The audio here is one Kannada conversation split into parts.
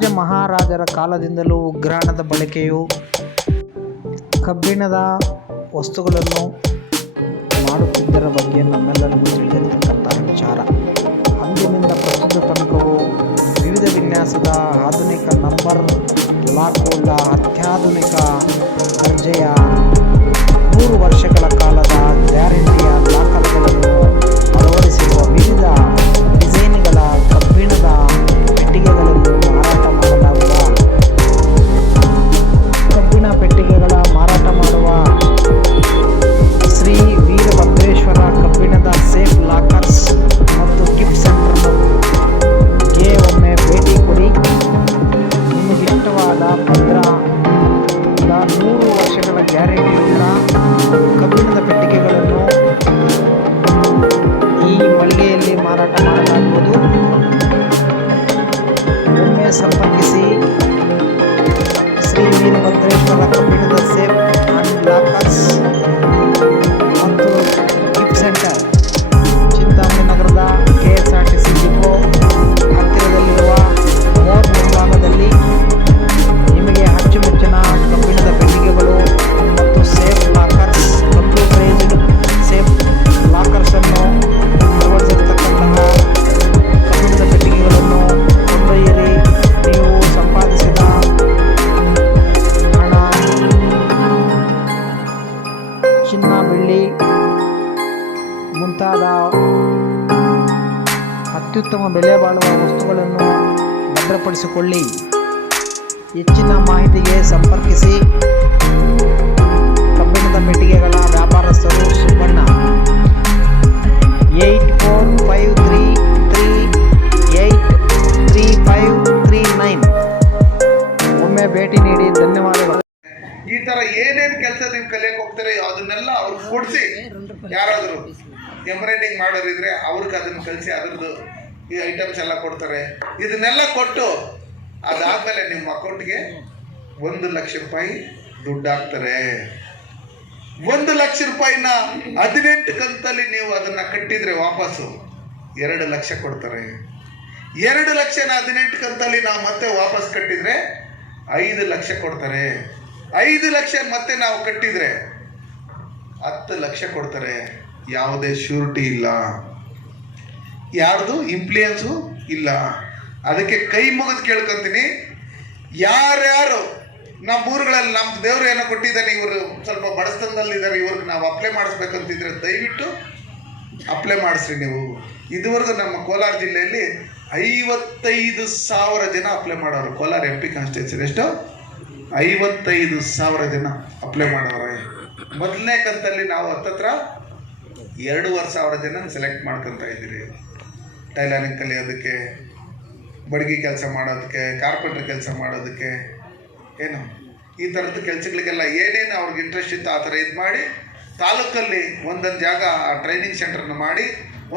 ರಾಜ ಮಹಾರಾಜರ ಕಾಲದಿಂದಲೂ ಉಗ್ರಾಣದ ಬಳಕೆಯು ಕಬ್ಬಿಣದ ವಸ್ತುಗಳನ್ನು ಮಾಡುತ್ತಿದ್ದರ ಬಗ್ಗೆ ನಮ್ಮೆಲ್ಲರಿಗೂ ತಿಳಿದಿರತಕ್ಕಂಥ ವಿಚಾರ. ಅಂದಿನಿಂದ ಪ್ರಸ್ತುತ ತನಕವು ವಿವಿಧ ವಿನ್ಯಾಸದ ಆಧುನಿಕ ನಂಬರ್ ಲಾಕ್ವುಳ್ಳ ಅತ್ಯಾಧುನಿಕ ದರ್ಜೆಯ ಮೂರು ವರ್ಷಗಳ ಕಾಲದ ಗ್ಯಾರಂಟಿಯ ದಾಖಲೆಗಳನ್ನು ಅಳವಡಿಸಿರುವ ವಿವಿಧ ಅತ್ಯುತ್ತಮ ಬೆಲೆ ಬಾಳುವ ವಸ್ತುಗಳನ್ನು ಭದ್ರಪಡಿಸಿಕೊಳ್ಳಿ. ಹೆಚ್ಚಿನ ಮಾಹಿತಿಗೆ ಸಂಪರ್ಕಿಸಿ. ಕಬ್ಬಿಣದ ಪೆಟ್ಟಿಗೆಗಳ ವ್ಯಾಪಾರಸ್ಥರು Subbanna. Eight four five three three eight three five three nine. ಒಮ್ಮೆ ಭೇಟಿ ನೀಡಿ ಧನ್ಯವಾದಗಳು. ಈ ತರ ಏನೇನು ಕೆಲಸ ನೀವು ಕಲಿಯಕ್ಕೆ ಹೋಗ್ತೀರಿ, ಅದನ್ನೆಲ್ಲ ಅವ್ರಿಗೆ ಕೊಡ್ಸಿ. ಯಾರಾದ್ರು ಎಂಬ್ರಾಯ್ಡಿಂಗ್ ಮಾಡೋರಿದ್ರೆ ಅವ್ರಿಗೆ ಅದನ್ನ ಕಲಿಸಿ ಅದ್ರದ್ದು ಈ ಐಟಮ್ಸ್ ಎಲ್ಲ ಕೊಡ್ತಾರೆ. ಇದನ್ನೆಲ್ಲ ಕೊಟ್ಟು ಅದಾದ್ಮೇಲೆ ನಿಮ್ಮ ಅಕೌಂಟ್ಗೆ ಒಂದು ಲಕ್ಷ ರೂಪಾಯಿ ದುಡ್ಡು ಹಾಕ್ತಾರೆ. ಒಂದು ಲಕ್ಷ ರೂಪಾಯಿನ ಹದಿನೆಂಟು ಕಂತಲ್ಲಿ ನೀವು ಅದನ್ನ ಕಟ್ಟಿದ್ರೆ ವಾಪಸ್ಸು ಎರಡು ಲಕ್ಷ ಕೊಡ್ತಾರೆ. ಎರಡು ಲಕ್ಷನ ಹದಿನೆಂಟು ಕಂತಲ್ಲಿ ನಾವು ಮತ್ತೆ ವಾಪಸ್ ಕಟ್ಟಿದ್ರೆ ಐದು ಲಕ್ಷ ಕೊಡ್ತಾರೆ. ಐದು ಲಕ್ಷ ಮತ್ತೆ ನಾವು ಕಟ್ಟಿದ್ರೆ ಹತ್ತು ಲಕ್ಷ ಕೊಡ್ತಾರೆ. ಯಾವುದೇ ಶ್ಯೂರಿಟಿ ಇಲ್ಲ. ಯಾರ್ದು? ಇಂಪ್ಲಿಯನ್ಸು ಇಲ್ಲ. ಅದಕ್ಕೆ ಕೈ ಮುಗಿದು ಕೇಳ್ಕೊತೀನಿ. ಯಾರ್ಯಾರು ನಮ್ಮ ಊರುಗಳಲ್ಲಿ ನಮ್ಮ ದೇವರು ಏನೋ ಕೊಟ್ಟಿದ್ದಾನೆ, ಇವರು ಸ್ವಲ್ಪ ಬಡಸ್ತನದಲ್ಲಿದ್ದಾರೆ ಇವ್ರಿಗೆ ನಾವು ಅಪ್ಲೈ ಮಾಡಿಸ್ಬೇಕಂತಿದ್ರೆ ದಯವಿಟ್ಟು ಅಪ್ಲೈ ಮಾಡಿಸ್ರಿ ನೀವು. ಇದುವರೆಗೂ ನಮ್ಮ ಕೋಲಾರ ಜಿಲ್ಲೆಯಲ್ಲಿ ಐವತ್ತೈದು ಸಾವಿರ ಜನ ಅಪ್ಲೈ ಮಾಡೋರು. ಕೋಲಾರ ಎಂ ಪಿ ಕಾನ್ಸ್ಟಿಟ್ಯೂನ್ಸಿ ಎಷ್ಟು? ಐವತ್ತೈದು ಸಾವಿರ ಜನ ಅಪ್ಲೈ ಮಾಡೋರೆ. ಮೊದಲನೇ ಕಂತಲ್ಲಿ ನಾವು ಹತ್ತತ್ರ ಎರಡೂವರೆ ಸಾವಿರ ಜನ ಸೆಲೆಕ್ಟ್ ಮಾಡ್ಕೊತಾ ಇದ್ದೀರಿ. ಟೈಲರಿಂಗ್ ಕಲಿಯೋದಕ್ಕೆ, ಬಡಗಿ ಕೆಲಸ ಮಾಡೋದಕ್ಕೆ ಕಾರ್ಪೆಂಟ್ರ್ ಕೆಲಸ ಮಾಡೋದಕ್ಕೆ, ಏನು? ಈ ಥರದ ಕೆಲಸಗಳಿಗೆಲ್ಲ ಏನೇನು ಅವ್ರಿಗೆ ಇಂಟ್ರೆಸ್ಟ್ ಇತ್ತು ಆ ಥರ ಇದು ಮಾಡಿ, ತಾಲೂಕಲ್ಲಿ ಒಂದೊಂದು ಜಾಗ ಟ್ರೈನಿಂಗ್ ಸೆಂಟರ್ನ ಮಾಡಿ,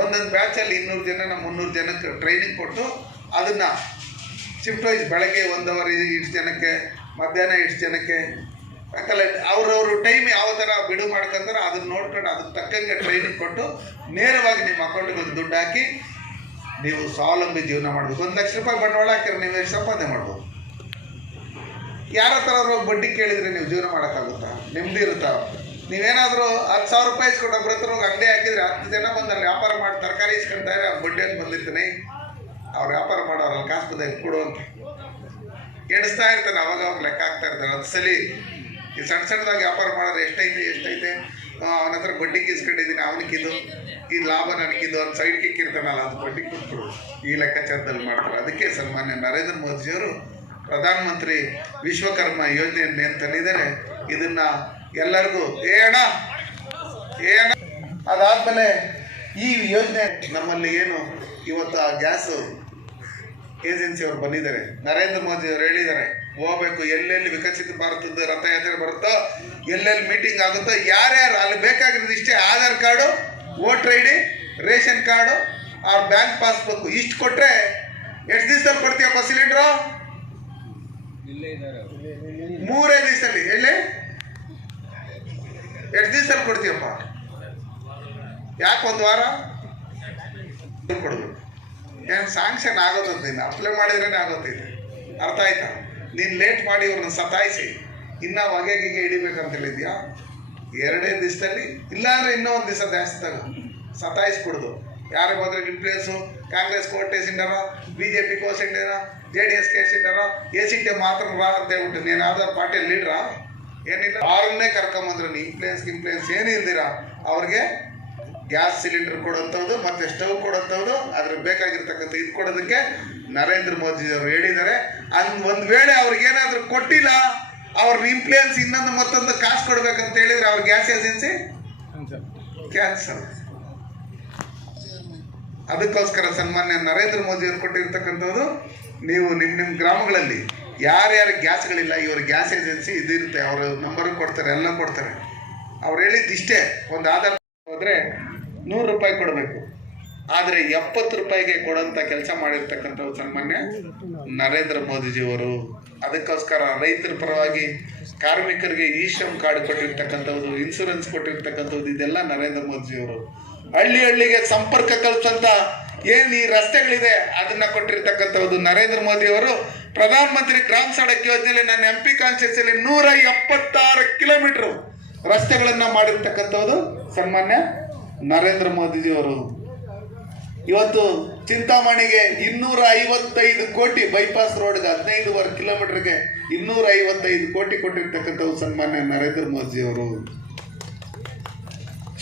ಒಂದೊಂದು ಬ್ಯಾಚಲ್ಲಿ ಇನ್ನೂರು ಜನ ಮುನ್ನೂರು ಜನಕ್ಕೆ ಟ್ರೈನಿಂಗ್ ಕೊಟ್ಟು ಅದನ್ನು ಶಿಫ್ಟ್ ವೈಸ್ ಬೆಳಗ್ಗೆ ಒಂದು ಅವರ್ ಇಷ್ಟು ಜನಕ್ಕೆ, ಮಧ್ಯಾಹ್ನ ಇಷ್ಟು ಜನಕ್ಕೆ ಯಾಕಂದ್ರೆ ಅವ್ರವ್ರ ಟೈಮ್ ಯಾವ ಥರ ಬಿಡು ಮಾಡ್ಕೊಂತಾರೋ ಅದನ್ನ ನೋಡ್ಕೊಂಡು ಅದಕ್ಕೆ ತಕ್ಕಂಗೆ ಟ್ರೈನಿಂಗ್ ಕೊಟ್ಟು ನೇರವಾಗಿ ನಿಮ್ಮ ಅಕೌಂಟ್ಗೆ ದುಡ್ಡು ಹಾಕಿ ನೀವು ಸ್ವಾವಲಂಬಿ ಜೀವನ ಮಾಡಬೇಕು. ಒಂದು ಲಕ್ಷ ರೂಪಾಯಿ ಬಂಡವಾಳ ಹಾಕಿದ್ರೆ ನೀವು ಎಷ್ಟು ಸಂಪಾದನೆ ಮಾಡ್ಬೋದು? ಯಾರ ಹತ್ರ ಬಡ್ಡಿ ಕೇಳಿದ್ರೆ ನೀವು ಜೀವನ ಮಾಡೋಕ್ಕಾಗುತ್ತಾ? ನೆಮ್ಮದಿ ಇರುತ್ತಾ? ನೀವೇನಾದರೂ ಹತ್ತು ಸಾವಿರ ರೂಪಾಯಿ ಇಸ್ಕೊಂಡು ಒಬ್ಬರ ಹೋಗಿ ಅಂಗಡಿ ಹಾಕಿದ್ರೆ ಹತ್ತು ಜನ ಬಂದಲ್ಲಿ ವ್ಯಾಪಾರ ಮಾಡಿ ತರಕಾರಿ ಇಸ್ಕೊಂತಾರೆ ಬಡ್ಡಿ ಅಂತ ಬಂದಿರ್ತಾನೆ. ಅವ್ರು ವ್ಯಾಪಾರ ಮಾಡೋರಲ್ಲ ಕಾಸು ಬಂದಾಗ ಕೊಡು ಅಂತ. ಎಣಿಸ್ತಾ ಇರ್ತಾನೆ, ಅವಾಗ ಅವಾಗ ಲೆಕ್ಕ ಹಾಕ್ತಾ ಇರ್ತಾನೆ. ಹತ್ತು ಈ ಸಣ್ಣ ಸಣ್ಣದಾಗಿ ವ್ಯಾಪಾರ ಮಾಡಿದ್ರೆ ಎಷ್ಟೈತೆ ಎಷ್ಟೈತೆ? ಅವನ ಹತ್ರ ಬಡ್ಡಿ ಕಿಸ್ಕೊಂಡಿದ್ದೀನಿ ಅವನಿಗಿದು ಈ ಲಾಭ ನನಗಿದು ಅಂತ ಸೈಡ್ ಕಿಕ್ಕಿರ್ತಾನಲ್ಲ ಅದು ಬಡ್ಡಿ ಕೊಟ್ಬಿಡು. ಈ ಲೆಕ್ಕಾಚಾರದಲ್ಲಿ ಮಾಡ್ತಾರೆ ಅದಕ್ಕೆ ಸನ್ಮಾನ್ಯ ನರೇಂದ್ರ ಮೋದಿಜಿಯವರು ಪ್ರಧಾನಮಂತ್ರಿ ವಿಶ್ವಕರ್ಮ ಯೋಜನೆಯನ್ನು ತಂದಿದ್ದಾರೆ ಇದನ್ನ ಎಲ್ಲರಿಗೂ ಏಣ ಏಣ ಅದಾದಮೇಲೆ ಈ ಯೋಜನೆ, ನಮ್ಮಲ್ಲಿ ಏನು ಇವತ್ತು ಆ ಗ್ಯಾಸು ಏಜೆನ್ಸಿಯವರು ಬಂದಿದ್ದಾರೆ. ನರೇಂದ್ರ ಮೋದಿ ಅವರು ಹೇಳಿದ್ದಾರೆ. ಹೋಗ್ಬೇಕು. ಎಲ್ಲೆಲ್ಲಿ ವಿಕಸಿತ ಭಾರತದ ರಥಯಾತ್ರೆ ಬರುತ್ತೋ ಎಲ್ಲೆಲ್ಲಿ ಮೀಟಿಂಗ್ ಆಗುತ್ತೋ ಯಾರ್ಯಾರು ಅಲ್ಲಿ ಬೇಕಾಗಿರೋದು ಇಷ್ಟೇ Aadhaar card voter I D ration card ಆ ಬ್ಯಾಂಕ್ ಪಾಸ್ಬುಕ್ ಇಷ್ಟು ಕೊಟ್ಟರೆ ಎಷ್ಟು ದಿವಸದಲ್ಲಿ ಕೊಡ್ತೀವಪ್ಪ ಸಿಲಿಂಡ್ರು? ಮೂರೇ ದಿವಸದಲ್ಲಿ. ಎಲ್ಲಿ? ಎಷ್ಟು ದಿವಸದಲ್ಲಿ ಕೊಡ್ತೀವಪ್ಪ ಯಾಕೆ ಒಂದು ವಾರ ಕೊಡಬೇಕು. ಏನು ಸ್ಯಾಂಕ್ಷನ್ ಆಗೋದಂತ ಇನ್ನು. ಅಪ್ಲೈ ಮಾಡಿದ್ರೇ ಆಗೋದಿದೆ ಅರ್ಥ ಆಯ್ತಾ? ನೀನು ಲೇಟ್ ಮಾಡಿ ಇವ್ರನ್ನ ಸತಾಯಿಸಿ. ಇನ್ನೂ ಹೊಗೆಗೆ ಗಿಗೆ ಹಿಡಿಬೇಕಂತ ಹೇಳಿದ್ಯಾ? ಎರಡೇ ದಿವಸದಲ್ಲಿ, ಇಲ್ಲಾಂದ್ರೆ ಇನ್ನೂ ಒಂದು ದಿವಸ ಜಾಸ್ತಿ ತಗೋ. ಸತಾಯಿಸ್ಬಿಡ್ದು. ಯಾರಿಗೆ ಹೋದ್ರೆ ಇನ್ಫ್ಲೂಯೆನ್ಸು ಕಾಂಗ್ರೆಸ್ ಕೋಟೇಸಿಂಡರೋ ಬಿ ಜೆ ಪಿ ಕೋಸಿಂಡಾರ ಜೆ ಡಿ ಎಸ್ ಕೇಸಿಂಡರೋ ಎ ಸಿ ಟಿ ಮಾತ್ರ ರಾ ಅಂತ ಹೇಳ್ಬಿಟ್ಟು ನೀನು ಯಾವ್ದಾದ್ರು ಪಾರ್ಟಿ ಲೀಡ್ರಾ ಏನಿಲ್ಲ. ಅವ್ರನ್ನೇ ಕರ್ಕೊಂಬಂದ್ರೆ ನೀ ಇನ್ಫ್ಲೂಯೆನ್ಸ್ ಇನ್ಫ್ಲೂಯೆನ್ಸ್ ಏನು ಇಲ್ದಿರಾ? ಅವ್ರಿಗೆ ಗ್ಯಾಸ್ ಸಿಲಿಂಡರ್ ಕೊಡೋಂಥದ್ದು ಮತ್ತು ಸ್ಟವ್ ಕೊಡೋಂಥದ್ದು ಅದ್ರ ಬೇಕಾಗಿರ್ತಕ್ಕಂಥ ಇದು ಕೊಡೋದಕ್ಕೆ ನರೇಂದ್ರ ಮೋದಿ ಅವರು ಹೇಳಿದ್ದಾರೆ. ಅಂದ್ ಒಂದು ವೇಳೆ ಅವ್ರಿಗೇನಾದ್ರೂ ಕೊಟ್ಟಿಲ್ಲ ಅವ್ರ ಇನ್ಫ್ಲೂಯೆನ್ಸ್ ಇನ್ನೊಂದು ಮತ್ತೊಂದು ಕಾಸು ಕೊಡ್ಬೇಕಂತ ಹೇಳಿದ್ರೆ ಅವ್ರ ಗ್ಯಾಸ್ ಏಜೆನ್ಸಿ ಕ್ಯಾನ್ಸಲ್ ಅದಕ್ಕೋಸ್ಕರ ಸನ್ಮಾನ್ಯ ನರೇಂದ್ರ ಮೋದಿ ಅವರು ಕೊಟ್ಟಿರ್ತಕ್ಕಂಥದ್ದು, ನೀವು ನಿಮ್ಮ ನಿಮ್ಮ ಗ್ರಾಮಗಳಲ್ಲಿ ಯಾರ್ಯಾರು ಗ್ಯಾಸ್ಗಳಿಲ್ಲ, ಇವ್ರ ಗ್ಯಾಸ್ ಏಜೆನ್ಸಿ ಇದಿರುತ್ತೆ, ಅವ್ರ ನಂಬರ್ ಕೊಡ್ತಾರೆ, ಎಲ್ಲ ಕೊಡ್ತಾರೆ. ಅವ್ರು ಹೇಳಿದ್ದು ಇಷ್ಟೇ, ಒಂದು ಆಧಾರ್ ಹೋದ್ರೆ ನೂರು ರೂಪಾಯಿ ಕೊಡಬೇಕು. ಆದರೆ ಎಪ್ಪತ್ತು ರೂಪಾಯಿಗೆ ಕೊಡೋಂಥ ಕೆಲಸ ಮಾಡಿರ್ತಕ್ಕಂಥವ್ರು ಸನ್ಮಾನ್ಯ ನರೇಂದ್ರ ಮೋದಿಜಿಯವರು. ಅದಕ್ಕೋಸ್ಕರ ರೈತರ ಪರವಾಗಿ ಕಾರ್ಮಿಕರಿಗೆ ಇ ಶ್ರಮ್ ಕಾರ್ಡ್ ಕೊಟ್ಟಿರ್ತಕ್ಕಂಥವ್ರು ಇನ್ಸೂರೆನ್ಸ್ ಕೊಟ್ಟಿರ್ತಕ್ಕಂಥದ್ದು ಇದೆಲ್ಲ ನರೇಂದ್ರ ಮೋದಿಜಿಯವರು. ಹಳ್ಳಿ ಹಳ್ಳಿಗೆ ಸಂಪರ್ಕ ಕಲ್ಸಂತ ಏನು ಈ ರಸ್ತೆಗಳಿದೆ, ಅದನ್ನ ಕೊಟ್ಟಿರ್ತಕ್ಕಂಥದ್ದು ನರೇಂದ್ರ ಮೋದಿ ಅವರು ಪ್ರಧಾನ ಮಂತ್ರಿ ಗ್ರಾಮ ಸಡಕ್ ಯೋಜನೆಯಲ್ಲಿ ನನ್ನ ಎಂ ಪಿ ಕಾನ್ಸ್ಟಿಟ್ಯೂನ್ಸಿಯಲ್ಲಿ ನೂರ ಎಪ್ಪತ್ತಾರು ಕಿಲೋಮೀಟರ್ ರಸ್ತೆಗಳನ್ನ ಮಾಡಿರ್ತಕ್ಕಂಥದ್ದು ಸನ್ಮಾನ್ಯ ನರೇಂದ್ರ ಮೋದಿಜಿಯವರು. ಇವತ್ತು ಚಿಂತಾಮಣಿಗೆ ಇನ್ನೂರ ಐವತ್ತೈದು ಕೋಟಿ ಬೈಪಾಸ್ ರೋಡ್ಗೆ ಹದಿನೈದುವರೆ ಕಿಲೋಮೀಟರ್ಗೆ ಇನ್ನೂರ ಐವತ್ತೈದು ಕೋಟಿ ಕೊಟ್ಟಿರ್ತಕ್ಕಂಥವು ಸನ್ಮಾನ್ಯ ನರೇಂದ್ರ ಮೋದಿಜಿಯವರು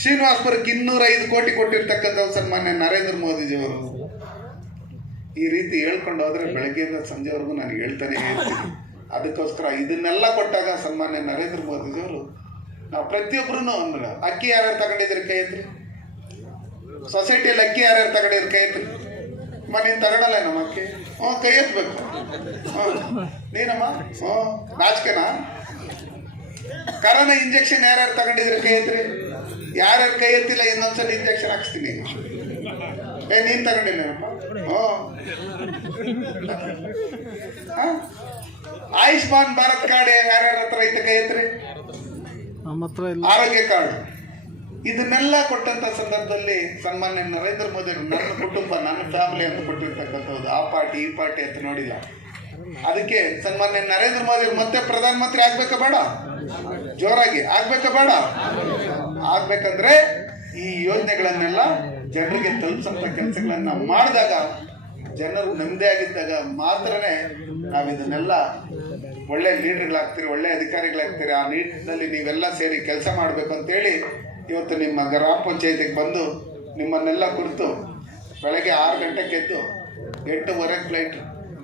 ಶ್ರೀನಿವಾಸ್ಪುರಕ್ಕೆ ಇನ್ನೂರ ಐದು ಕೋಟಿ ಕೊಟ್ಟಿರ್ತಕ್ಕಂಥವು ಸನ್ಮಾನ್ಯ ನರೇಂದ್ರ ಮೋದಿಜಿಯವರು ಈ ರೀತಿ ಹೇಳ್ಕೊಂಡು ಹೋದ್ರೆ ಬೆಳಗ್ಗೆಯಿಂದ ಸಂಜೆವರೆಗೂ ನಾನು ಹೇಳ್ತಾನೆ ಇರ್ತೀನಿ. ಅದಕ್ಕೋಸ್ಕರ ಇದನ್ನೆಲ್ಲ ಕೊಟ್ಟಾಗ ಸನ್ಮಾನ್ಯ ನರೇಂದ್ರ ಮೋದಿಜಿಯವರು ನಾವು ಪ್ರತಿಯೊಬ್ಬರು ಅಕ್ಕಿ ಯಾರ್ಯಾರು ತಗೊಂಡಿದ್ರಿ ಕೈ ಎತ್ರಿ ಸೊಸೈಟಿಯಲ್ಲಿ ಅಕ್ಕಿ ಯಾರ್ಯಾರು ತಗೊಂಡಿದ್ರು ಕೈ ಮನೆ ಅಮ್ಮ ನೀನು ತಗೊಳಲ್ಲ ನಮ್ಮ ಅಕ್ಕಿ? ಹ್ಞೂ ಕೈ ಎತ್ಬೇಕು. ಹ್ಞೂ. ನೀನಮ್ಮ? ಹ್ಞೂ. ನಾಚಿಕೆನಾ? ಕರೋನಾ ಇಂಜೆಕ್ಷನ್ ಯಾರ್ಯಾರು ತಗೊಂಡಿದ್ರಿ ಕೈ ಎತ್ರಿ ಯಾರ್ಯಾರು ಕೈ ಎತ್ತಿಲ್ಲ ಇನ್ನೊಂದ್ಸಲ ಇಂಜೆಕ್ಷನ್ ಹಾಕ್ಸ್ತೀನಿ. ಏ ನೀನು ತಗೊಂಡಿಲ್ಲೇನಪ್ಪ ಹ್ಞೂ. ಹಾ? ಆಯುಷ್ಮಾನ್ ಭಾರತ್ ಕಾರ್ಡ್ ಯಾರ್ಯಾರ ಹತ್ರ ಐತೆ ಕೈ ಎತ್ರಿ ಆರೋಗ್ಯ ಕಾರ್ಡ್. ಇದನ್ನೆಲ್ಲ ಕೊಟ್ಟಂತ ಸಂದರ್ಭದಲ್ಲಿ ಸನ್ಮಾನ್ಯ ನರೇಂದ್ರ ಮೋದಿ ನನ್ನ ಕುಟುಂಬ, ನನ್ನ ಫ್ಯಾಮಿಲಿ ಅಂತ ಕೊಟ್ಟಿರ್ತಕ್ಕಂಥದ್ದು, ಆ ಪಾರ್ಟಿ, ಈ ಪಾರ್ಟಿ ಅಂತ ನೋಡಿಲ್ಲ. ಅದಕ್ಕೆ ಸನ್ಮಾನ್ಯ ನರೇಂದ್ರ ಮೋದಿ ಮತ್ತೆ ಪ್ರಧಾನಮಂತ್ರಿ ಆಗ್ಬೇಕಾ ಬೇಡ? ಜೋರಾಗಿ. ಆಗ್ಬೇಕಾ ಬೇಡ? ಆಗ್ಬೇಕಂದ್ರೆ ಈ ಯೋಜನೆಗಳನ್ನೆಲ್ಲ ಜನರಿಗೆ ತಲುಪಿಸಂತ ಕೆಲಸಗಳನ್ನ ಮಾಡಿದಾಗ, ಜನರು ನೆಮ್ಮದಿ ಆಗಿದ್ದಾಗ ಮಾತ್ರನೇ ನಾವು ಇದನ್ನೆಲ್ಲ ಒಳ್ಳೆ ಲೀಡರ್ಗಳಾಗ್ತೀರಿ ಒಳ್ಳೆ ಅಧಿಕಾರಿಗಳಾಗ್ತೀರಿ. ಆ ನಿಟ್ಟಿನಲ್ಲಿ ನೀವೆಲ್ಲ ಸೇರಿ ಕೆಲಸ ಮಾಡಬೇಕು ಅಂತೇಳಿ ಇವತ್ತು ನಿಮ್ಮ ಗ್ರಾಮ ಪಂಚಾಯತಿಗೆ ಬಂದು ನಿಮ್ಮನ್ನೆಲ್ಲ ಕುರಿತು ಬೆಳಗ್ಗೆ ಆರು ಗಂಟೆಗೆ ಎದ್ದು ಎಂಟೂವರೆಗೆ ಫ್ಲೈಟ್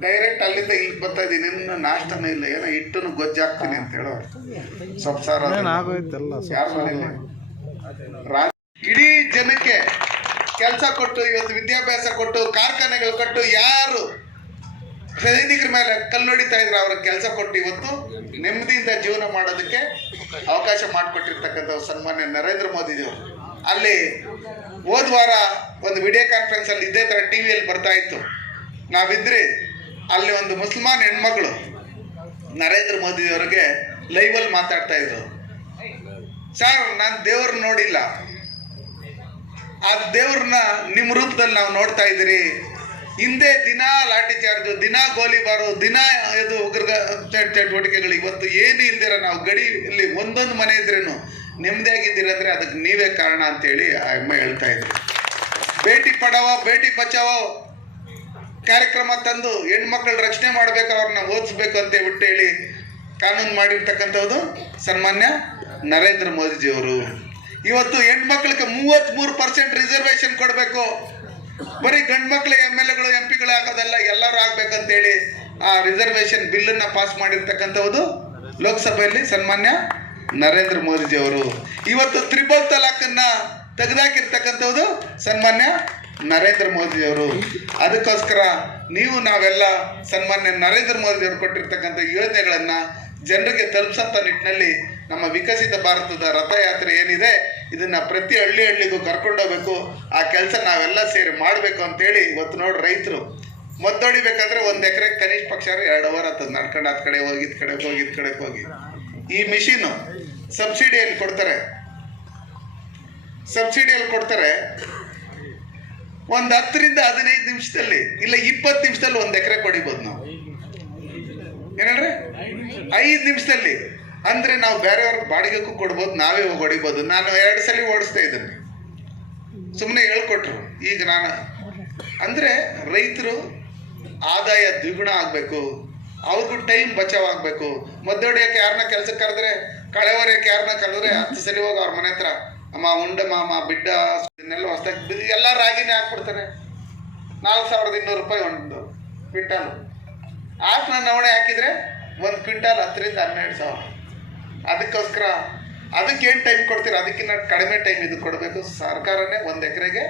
ಡೈರೆಕ್ಟ್ ಅಲ್ಲಿಂದ ಇಲ್ಲಿ ಬರ್ತಾ ಇದ್ದೀನಿ. ಇನ್ನು ನಾಷ್ಟನೇ ಇಲ್ಲ. ಏನೋ ಹಿಟ್ಟನ್ನು ಗೊಜ್ಜಾಗ್ತೀನಿ ಅಂತ ಹೇಳೋರು. ಸೊಪ್ಪು ಸಾರು ಅದೆಲ್ಲ. ಆಗೋಯ್ತಲ್ಲ ಯಾರು ಮಾಡಿಲ್ಲ. ರಾ- ಇಡೀ ಜನಕ್ಕೆ ಕೆಲಸ ಕೊಟ್ಟು ಇವತ್ತು ವಿದ್ಯಾಭ್ಯಾಸ ಕೊಟ್ಟು ಕಾರ್ಖಾನೆಗಳು ಕೊಟ್ಟು ಯಾರು ಸೈನಿಕರ ಮೇಲೆ ಕಲ್ಲೊಡಿತಾ ಇದ್ರು, ಅವ್ರಿಗೆ ಕೆಲಸ ಕೊಟ್ಟು ಇವತ್ತು ನೆಮ್ಮದಿಯಿಂದ ಜೀವನ ಮಾಡೋದಕ್ಕೆ ಅವಕಾಶ ಮಾಡಿಕೊಟ್ಟಿರ್ತಕ್ಕಂಥ ಸನ್ಮಾನ್ಯ ನರೇಂದ್ರ ಮೋದಿಜಿಯವರು. ಅಲ್ಲಿ ಹೋದ ವಾರ ಒಂದು ವಿಡಿಯೋ ಕಾನ್ಫರೆನ್ಸ್ ಅಲ್ಲಿ ಇದೇ ಥರ ಟಿ ವಿಯಲ್ಲಿ ಬರ್ತಾ ಇತ್ತು. ನಾವಿದ್ರಿ ಅಲ್ಲಿ ಒಂದು ಮುಸ್ಲ್ಮಾನ್ ಹೆಣ್ಮಗಳು ನರೇಂದ್ರ ಮೋದಿಯವರಿಗೆ ಲೈವಲ್ಲಿ ಮಾತಾಡ್ತಾ ಇದ್ರು. ಸರ್ ನಾನು ದೇವ್ರನ್ನ ನೋಡಿಲ್ಲ. ಆ ದೇವ್ರನ್ನ ನಿಮ್ಮ ರೂಪದಲ್ಲಿ ನಾವು ನೋಡ್ತಾ ಇದ್ದೀರಿ. ಹಿಂದೆ ದಿನ ಲಾಠಿ ಚಾರ್ಜು ದಿನ ಗೋಲಿಬಾರು ದಿನ ಇದು ಉಗ್ರ ಚಟ್ ಚಟುವಟಿಕೆಗಳು ಇವತ್ತು ಏನು ಇಲ್ದಿರ ನಾವು ಗಡಿಯಲ್ಲಿ ಒಂದೊಂದು ಮನೆ ಇದ್ರೇನು ನೆಮ್ಮದಿಯಾಗಿದ್ದೀರಂದ್ರೆ ಅದಕ್ಕೆ ನೀವೇ ಕಾರಣ ಅಂತೇಳಿ ಆ ಅಮ್ಮ ಹೇಳ್ತಾ ಇದ್ರು. ಬೇಟಿ ಪಡಾವೋ, ಬೇಟಿ ಬಚಾವೋ ಕಾರ್ಯಕ್ರಮ ತಂದು ಹೆಣ್ಮಕ್ಳ ರಕ್ಷಣೆ ಮಾಡ್ಬೇಕು, ಅವ್ರನ್ನ ಓದಿಸ್ಬೇಕು ಅಂತ ಬಿಟ್ಟು ಹೇಳಿ ಕಾನೂನು ಮಾಡಿರ್ತಕ್ಕಂಥದ್ದು ಸನ್ಮಾನ್ಯ ನರೇಂದ್ರ ಮೋದಿಜಿಯವರು. ಇವತ್ತು ಹೆಣ್ಮಕ್ಳಿಗೆ ಮೂವತ್ತ್ಮೂರು ಪರ್ಸೆಂಟ್ ರಿಸರ್ವೇಶನ್ ಕೊಡಬೇಕು. ಬರೀ ಗಂಡು ಮಕ್ಕಳು ಎಂ ಎಲ್ ಎಗಳು, ಎಂ ಪಿಗಳು ಆಗೋದಲ್ಲ, ಎಲ್ಲರೂ ಆಗ್ಬೇಕಂತೇಳಿ ಆ ರಿಸರ್ವೇಶನ್ ಬಿಲ್ಲನ್ನ ಪಾಸ್ ಮಾಡಿರ್ತಕ್ಕಂಥದ್ದು ಲೋಕಸಭೆಯಲ್ಲಿ ಸನ್ಮಾನ್ಯ ನರೇಂದ್ರ ಮೋದಿಜಿಯವರು. ಇವತ್ತು ತ್ರಿಬಲ್ ತಲಾಖನ್ನ ತೆಗೆದಾಕಿರ್ತಕ್ಕಂಥದ್ದು ಸನ್ಮಾನ್ಯ ನರೇಂದ್ರ ಮೋದಿಯವರು ಅದಕ್ಕೋಸ್ಕರ ನೀವು ನಾವೆಲ್ಲ ಸನ್ಮಾನ್ಯ ನರೇಂದ್ರ ಮೋದಿಯವರು ಕೊಟ್ಟಿರ್ತಕ್ಕಂಥ ಯೋಜನೆಗಳನ್ನ ಜನರಿಗೆ ತಲುಪಿಸಂತ ನಿಟ್ಟಿನಲ್ಲಿ ನಮ್ಮ ವಿಕಸಿತ ಭಾರತದ ರಥಯಾತ್ರೆ ಏನಿದೆ, ಇದನ್ನ ಪ್ರತಿ ಹಳ್ಳಿ ಹಳ್ಳಿಗೂ ಕರ್ಕೊಂಡೋಗ್ಬೇಕು. ಆ ಕೆಲಸ ನಾವೆಲ್ಲ ಸೇರಿ ಮಾಡಬೇಕು ಅಂತೇಳಿ ಇವತ್ತು ನೋಡಿ ರೈತರು. ಮದ್ದೊಡಿಬೇಕಾದ್ರೆ ಒಂದು ಎಕರೆ ಕನಿಷ್ಠ ಪಕ್ಷ ಎರಡು ಅವರ್ ಆಗ್ತದೆ. ನಡ್ಕೊಂಡು ಹತ್ತು ಕಡೆ ಹೋಗಿ, ಇದ್ ಕಡೆ ಹೋಗಿ, ಇದ್ ಕಡೆ ಹೋಗಿ. ಈ ಮಿಷಿನು ಸಬ್ಸಿಡಿಯಲ್ಲಿ ಕೊಡ್ತಾರೆ. ಸಬ್ಸಿಡಿಯಲ್ಲಿ ಕೊಡ್ತಾರೆ. ಒಂದು ಹತ್ತರಿಂದ ಹದಿನೈದು ನಿಮಿಷದಲ್ಲಿ ಇಲ್ಲ ಇಪ್ಪತ್ತು ನಿಮಿಷದಲ್ಲಿ ಒಂದು ಎಕರೆ ಕೊಡಿಬೋದು ನಾವು. ಏನಂದ್ರೆ ಐದು ನಿಮಿಷದಲ್ಲಿ. ಅಂದ್ರೆ ನಾವು ಬೇರೆಯವ್ರ ಬಾಡಿಗೆಗೂ ಕೊಡ್ಬೋದು, ನಾವೇ ಹೊಡಿಬೋದು. ನಾನು ಎರಡು ಸಲ ಓಡಿಸ್ತಾ ಇದ್ದೀನಿ. ಸುಮ್ಮನೆ ಹೇಳ್ಕೊಟ್ರು. ಈಗ ನಾನು ಅಂದ್ರೆ ರೈತರು ಆದಾಯ ದ್ವಿಗುಣ ಆಗಬೇಕು. ಅವ್ರಿಗೂ ಟೈಮ್ ಬಚಾವ್ ಆಗಬೇಕು. ಮದ್ದೊಡೆಯಕ್ಕೆ ಯಾರನ್ನ ಕೆಲ್ಸಕ್ಕೆ ಕರೆದ್ರೆ ಕಳೆ ಹೊರಿಯೋಕೆ ಯಾರನ್ನ ಕರೆದ್ರೆ ಹತ್ತು ಸಲ ಹೋಗಿ ಅವ್ರ ಮನೆ ಹತ್ರ ಅಮ್ಮ, ಉಂಡ ಮಾಮ, ಬಿಡ್ಡ ಇದನ್ನೆಲ್ಲ ಹೊಸ್ದಾಗಿ ಎಲ್ಲ ರಾಗಿನೇ ಹಾಕ್ಬಿಡ್ತಾರೆ. ನಾಲ್ಕು ಸಾವಿರದ ಇನ್ನೂರು ರೂಪಾಯಿ ಒಂದು ಕ್ವಿಂಟಾಲು. ಆಕ್ ನಾನು ನವಣೆ ಹಾಕಿದ್ರೆ ಒಂದು ಕ್ವಿಂಟಾಲ್ ಹತ್ತರಿಂದ ಹನ್ನೆರಡು ಸಾವಿರ. ಅದಕ್ಕೋಸ್ಕರ ಅದಕ್ಕೇನು ಟೈಮ್ ಕೊಡ್ತೀರಾ? ಅದಕ್ಕಿಂತ ಕಡಿಮೆ ಟೈಮ್ ಇದು ಕೊಡಬೇಕು. ಸರ್ಕಾರನೇ ಒಂದು ಎಕರೆಗೆ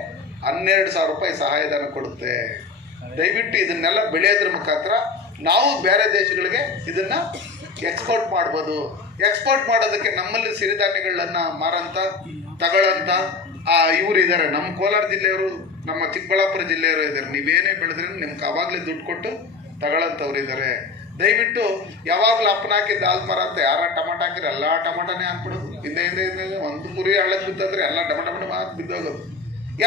ಹನ್ನೆರಡು ಸಾವಿರ ರೂಪಾಯಿ ಸಹಾಯಧನ ಕೊಡುತ್ತೆ. ದಯವಿಟ್ಟು ಇದನ್ನೆಲ್ಲ ಬೆಳೆಯೋದ್ರ ಮುಖಾಂತರ ನಾವು ಬೇರೆ ದೇಶಗಳಿಗೆ ಇದನ್ನ ಎಕ್ಸ್ಪೋರ್ಟ್ ಮಾಡ್ಬೋದು. ಎಕ್ಸ್ಪೋರ್ಟ್ ಮಾಡೋದಕ್ಕೆ ನಮ್ಮಲ್ಲಿ ಸಿರಿಧಾನ್ಯಗಳನ್ನು ಮಾರಂತ ತಗೊಳ್ಳಂತ ಆ, ಇವ್ರು ಇದ್ದಾರೆ ನಮ್ಮ ಕೋಲಾರ ಜಿಲ್ಲೆಯವರು, ನಮ್ಮ ಚಿಕ್ಕಬಳ್ಳಾಪುರ ಜಿಲ್ಲೆಯವರು ಇದ್ದಾರೆ ನೀವೇನೇ ಬೆಳೆದ್ರೆ ನಿಮ್ಗೆ ಅವಾಗಲೇ ದುಡ್ಡು ಕೊಟ್ಟು ತಗೊಳ್ಳಂಥವ್ರು ಇದ್ದಾರೆ ದಯವಿಟ್ಟು ಯಾವಾಗಲೂ ಹಾಕಿದ್ದ ಆಲ್ ಮರ ಅಂತ ಯಾರ ಟಮಾಟ ಹಾಕಿದ್ರೆ ಎಲ್ಲ ಟಮಾಟನೇ ಹಾಕ್ಬಿಡೋದು ಹಿಂದೆ ಹಿಂದೆ ಹಿಂದೆ ಒಂದು ಕುರಿ ಹಳ್ಳಕ್ಕೆ ಬಿದ್ದಂದ್ರೆ ಎಲ್ಲ ಡಮ ಡಮ ಹಾಕಿ ಬಿದ್ದೋಗೋದು.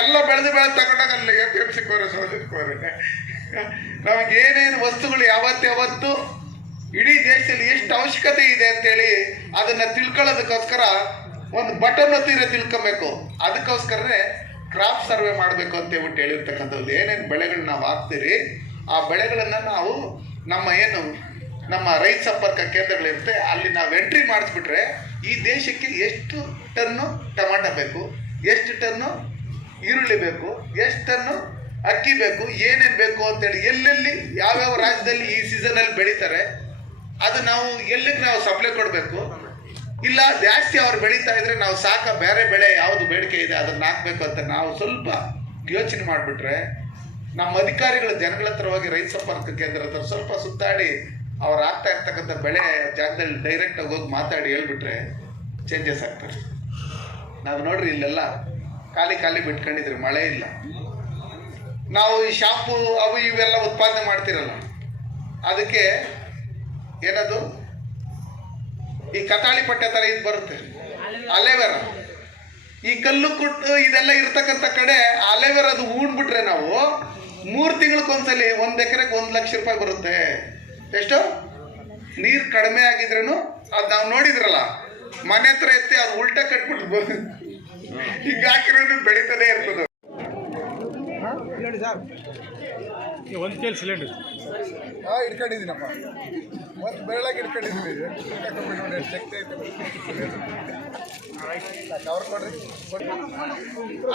ಎಲ್ಲ ಬೆಳೆದು ಬೆಳೆದು ತಗೊಂಡಾಗ ಅಲ್ಲಿಗೆ ಪೆಪ್ಸಿಕೋರೆ ಸೋದಕ್ಕೋರೆ ನಮಗೆ ಏನೇನು ವಸ್ತುಗಳು ಯಾವತ್ತು ಯಾವತ್ತು ಇಡೀ ದೇಶದಲ್ಲಿ ಎಷ್ಟು ಅವಶ್ಯಕತೆ ಇದೆ ಅಂತೇಳಿ ಅದನ್ನ ತಿಳ್ಕೊಳ್ಳೋದಕ್ಕೋಸ್ಕರ ಒಂದು ಬಟನ್ ತೀರ ತಿಳ್ಕೊಬೇಕು. ಅದಕ್ಕೋಸ್ಕರನೇ ಕ್ರಾಪ್ ಸರ್ವೆ ಮಾಡಬೇಕು ಅಂತ ಹೇಳ್ಬಿಟ್ಟು ಹೇಳಿರ್ತಕ್ಕಂಥದ್ದು. ಏನೇನು ಬೆಳೆಗಳನ್ನ ನಾವು ಹಾಕ್ತೀರಿ, ಆ ಬೆಳೆಗಳನ್ನು ನಾವು ನಮ್ಮ ಏನು, ನಮ್ಮ ರೈತ ಸಂಪರ್ಕ ಕೇಂದ್ರಗಳಿರುತ್ತೆ, ಅಲ್ಲಿ ನಾವು ಎಂಟ್ರಿ ಮಾಡಿಸ್ಬಿಟ್ರೆ ಈ ದೇಶಕ್ಕೆ ಎಷ್ಟು ಟನ್ನು ಟಮಾಟ ಬೇಕು, ಎಷ್ಟು ಟನ್ನು ಈರುಳ್ಳಿ ಬೇಕು, ಎಷ್ಟು ಟನ್ನು ಅಕ್ಕಿ ಬೇಕು, ಏನೇನು ಬೇಕು ಅಂತೇಳಿ ಎಲ್ಲೆಲ್ಲಿ, ಯಾವ್ಯಾವ ರಾಜ್ಯದಲ್ಲಿ ಈ ಸೀಸನಲ್ಲಿ ಬೆಳೀತಾರೆ, ಅದು ನಾವು ಎಲ್ಲಿಗೆ ನಾವು ಸಪ್ಲೈ ಕೊಡಬೇಕು, ಇಲ್ಲ ಜಾಸ್ತಿ ಅವ್ರು ಬೆಳೀತಾ ಇದ್ರೆ ನಾವು ಸಾಕ, ಬೇರೆ ಬೆಳೆ ಯಾವುದು ಬೇಡಿಕೆ ಇದೆ, ಅದನ್ನ ಹಾಕ್ಬೇಕು ಅಂತ ನಾವು ಸ್ವಲ್ಪ ಯೋಚನೆ ಮಾಡಿಬಿಟ್ರೆ ನಮ್ಮ ಅಧಿಕಾರಿಗಳು ಜನಗಳ ಹತ್ರ ಹೋಗಿ ರೈತ ಸಂಪರ್ಕ ಕೇಂದ್ರ ಹತ್ರ ಸ್ವಲ್ಪ ಸುತ್ತಾಡಿ ಅವ್ರು ಆಗ್ತಾ ಇರ್ತಕ್ಕಂಥ ಬೆಳೆ ಜಾಗದಲ್ಲಿ ಡೈರೆಕ್ಟಾಗಿ ಹೋಗಿ ಮಾತಾಡಿ ಹೇಳ್ಬಿಟ್ರೆ ಚೇಂಜಸ್ ಆಗ್ತಾರೆ. ನಾವು ನೋಡ್ರಿ ಇಲ್ಲೆಲ್ಲ ಖಾಲಿ ಖಾಲಿ ಬಿಟ್ಕೊಂಡಿದ್ರಿ, ಮಳೆ ಇಲ್ಲ. ನಾವು ಈ ಶಾಂಪು ಅವು ಇವೆಲ್ಲ ಉತ್ಪಾದನೆ ಮಾಡ್ತಿರಲ್ಲ, ಅದಕ್ಕೆ ಏನದು? ಈ ಕತಾಳಿ ಪಟ್ಟೆ ಥರ ಇದು ಬರುತ್ತೆ. ಅಲೆವೆರ ಈ ಕಲ್ಲು ಕುಟ್ಟು ಇದೆಲ್ಲ ಇರ್ತಕ್ಕಂಥ ಕಡೆ ಅಲೆವೆರ ಅದು ಊಣ್ಬಿಟ್ರೆ ನಾವು ಮೂರು ತಿಂಗಳಕ್ಕೊಂದ್ಸಲಿ ಒಂದು ಎಕರೆಗೆ ಒಂದು ಲಕ್ಷ ರೂಪಾಯಿ ಬರುತ್ತೆ. ಎಷ್ಟು? ನೀರು ಕಡಿಮೆ ಆಗಿದ್ರೂ ಅದು ನಾವು ನೋಡಿದ್ರಲ್ಲ ಮನೆ ಹತ್ರ ಎತ್ತಿ ಅದು ಉಲ್ಟಾ ಕಟ್ಬಿಟ್ಟು ಈಗ ಹಿಂಗ್ ಹಾಕಿರೋದು ಬೆಳೀತಾನೆ ಇರ್ತದೆ. ಒಂದು ಕೇಳಿ ಸಿಲಿಂಡರ್. ಹಾಂ ಇಟ್ಕೊಂಡಿದ್ದೀನಪ್ಪ ಒಂದು ಬೆಳ್ಳಾಗಿ ಇಟ್ಕೊಂಡಿದ್ದೀನಿ ಶಕ್ತಿ ಐತೆ.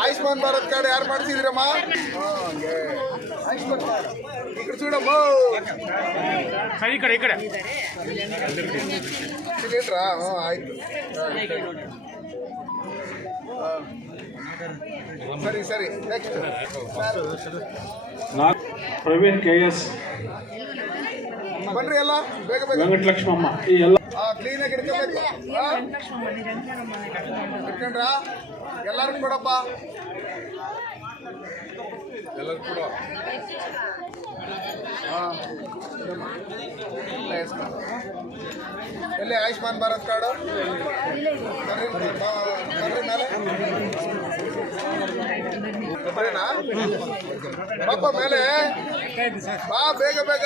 ಆಯುಷ್ಮಾನ್ ಭಾರತ್ ಕಾರ್ಡ್ ಯಾರು ಹಂಗೆ. ಆಯುಷ್ಮಾನ್ ಕಾರ್ಡ್. ಈ ಕಡೆ చూడಮ್ಮ ಸರ್ ಈ ಕಡೆ ಈ ಕಡೆ. ಸಿಲಿಂಡ್ರಾ? ಹ್ಞೂ ಆಯ್ತು. ಸರಿ ಸರಿ. ನೆಕ್ಸ್ಟ್ ನಾ ಪ್ರವೀಣ್ ಕೆ ಎಸ್. ಬನ್ರಿ ಎಲ್ಲ ಬೇಗ ಬೇಗ. ವೆಂಕಟಲಕ್ಷ್ಮಮ್ಮ ಈ ಎಲ್ಲ ಕ್ಲೀನಾಗಿ ಇಟ್ಕೋಬೇಕು. ಇಟ್ಕೊಂಡ್ರಾ? ಎಲ್ಲರಿಗೂ ಕೊಡಪ್ಪ. ಎಲ್ಲರಿಗೂ ಕೊಡ. ಎಲ್ಲಿ ಆಯುಷ್ಮಾನ್. ಭಾರತ್ ಕಾರ್ಡು? ಬರ್ರಿ ಮೇಲೆ. ಬರೀನಾ ಮೇಲೆ. ಬಾ ಬೇಗ ಬೇಗ.